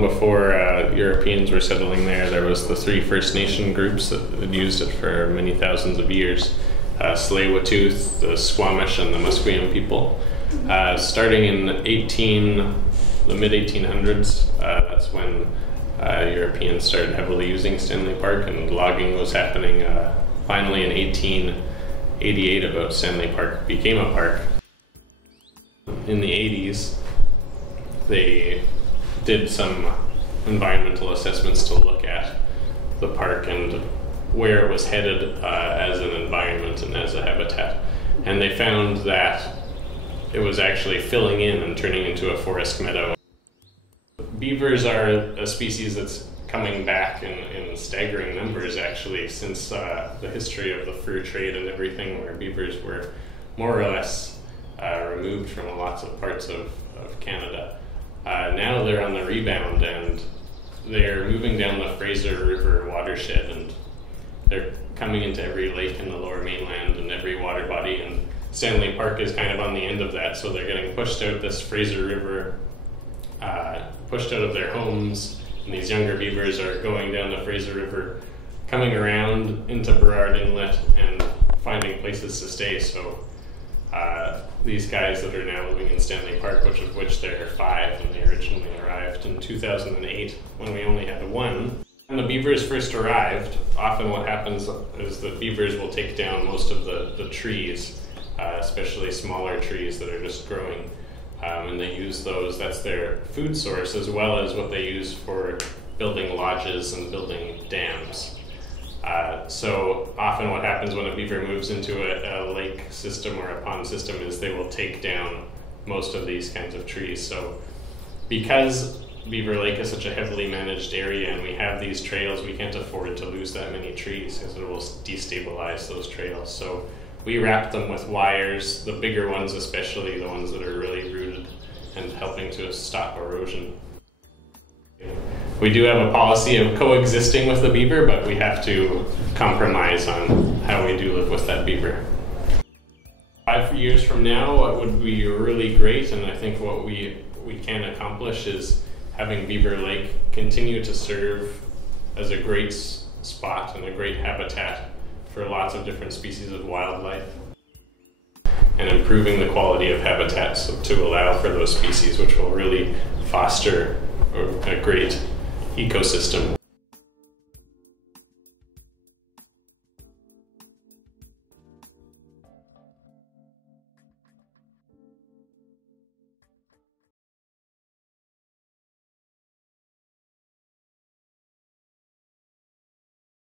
Before Europeans were settling there was the three First Nation groups that had used it for many thousands of years. Tsleil-Waututh, the Squamish, and the Musqueam people. Starting in the mid-1800s, that's when Europeans started heavily using Stanley Park, and logging was happening. Finally in 1888, about Stanley Park became a park. In the 80s, they did some environmental assessments to look at the park and where it was headed as an environment and as a habitat. And they found that it was actually filling in and turning into a forest meadow. Beavers are a species that's coming back in staggering numbers, actually, since the history of the fur trade and everything, where beavers were more or less removed from lots of parts of Canada. Now they're on the rebound, and they're moving down the Fraser River watershed, and they're coming into every lake in the Lower Mainland and every water body, and Stanley Park is kind of on the end of that, so they're getting pushed out this Fraser River, pushed out of their homes, and these younger beavers are going down the Fraser River, coming around into Burrard Inlet and finding places to stay. So these guys that are now living in Stanley Park, of which there are 5, and they originally arrived in 2008 when we only had 1. When the beavers first arrived, often what happens is the beavers will take down most of the trees, especially smaller trees that are just growing, and they use those, that's their food source, as well as what they use for building lodges and building dams. So often what happens when a beaver moves into a lake system or a pond system is they will take down most of these kinds of trees. So because Beaver Lake is such a heavily managed area and we have these trails, we can't afford to lose that many trees because it will destabilize those trails. So we wrap them with wires, the bigger ones especially, the ones that are really rooted and helping to stop erosion. We do have a policy of coexisting with the beaver, but we have to compromise on how we do live with that beaver. 5 years from now, what would be really great, and I think what we can accomplish, is having Beaver Lake continue to serve as a great spot and a great habitat for lots of different species of wildlife, and improving the quality of habitats to allow for those species, which will really foster a great ecosystem.